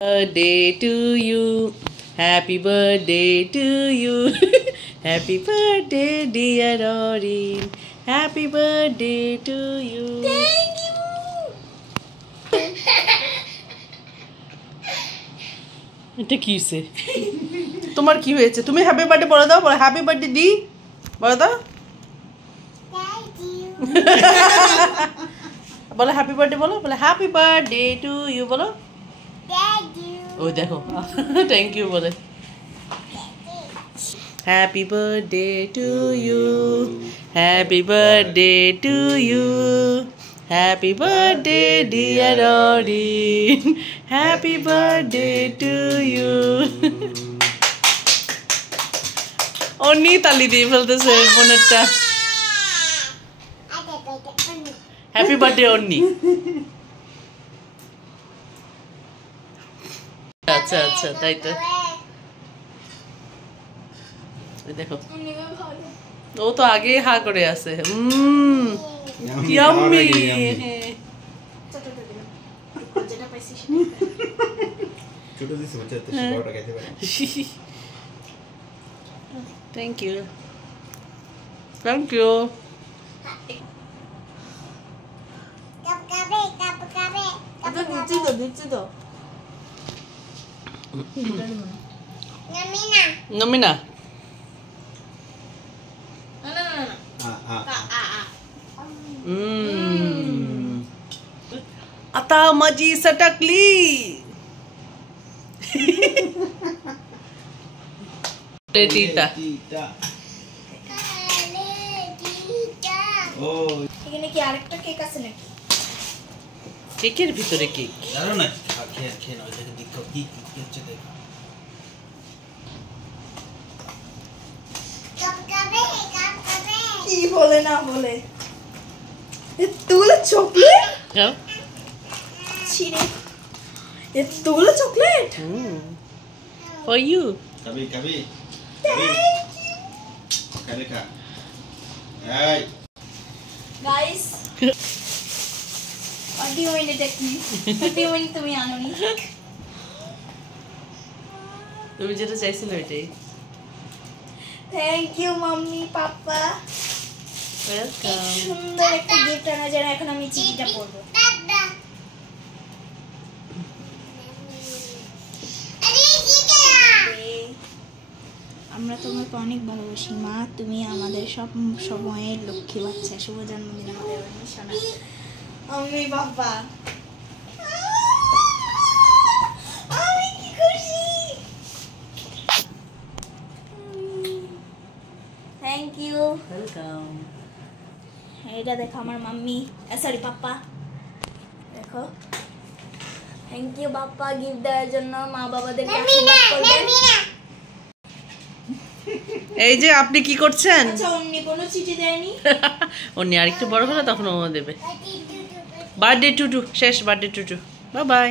Birthday to you. Happy birthday to you. Happy birthday, dear Orin. Happy birthday to you. Thank you. এটা কি হইছে? তোমার কি হয়েছে? তুমি হ্যাপি বার্থডে বলে দাও, বলে হ্যাপি বার্থডে দি। বলে দাও। Thank you. বলে হ্যাপি বার্থডে বলো, বলে হ্যাপি বার্থডে টু ইউ বলো। Thank you. ওই দেখো থ্যাংক ইউ বলে। Happy birthday to you, happy birthday to you, happy birthday dear Arin, happy birthday to you. Oni তালি দিয়ে ফেলতেছে বোনেরটা। হ্যাপি বার্থডে অনি। আচ্ছা আচ্ছা তাই তো দেখো ও তো আগে হা করে আছে। Yummy. Thank you thank you. নমিনা आता माझी सटकली। टीटा এখানে কি আরেকটা কেক আছে নাকি? কেকের ভিতরে কেক জানো না খেয়ে নাও দেখে দেখো কি হচ্ছে দেখো। কি বলে না বলে এতগুলো চকলেট খাও। ছিঁড়ে এতগুলো চকলেট ফর ইউ। কবি কবি কবি খা এই guys what do you mean to take me? What do you mean তুমি আনোনি? তুমি যেটা চাইছিলে ওইটাই। Thank you mummy papa. Welcome. সুন্দর একটা গিফট আনা যায়। এখন আমি চিঠিটা পড়বো। আমরা তোমাকে অনেক ভালোবাসি মা, তুমি আমাদের সব সময়ের লক্ষ্মী বাচ্চা। শুভ জন্মদিন আমাদের সোনা আমি বাবা। আমি কি খুশি। Thank you. ওয়েলকাম। এটা দেখো আমার মাম্মি, সরি পাপ্পা। দেখো থ্যাংক ইউ পাপ্পা গিফট দেওয়ার জন্য। মা বাবাদেরকে আশীর্বাদ করবেন। এই যে আপনি কি করছেন? আচ্ছা অন্য কোনো চিঠি দেয়নি? অন্য আরেকটু বড় হলে তখন ও দেবে। বার্থডে টু টু শেষ। Birthday to to. Bye by.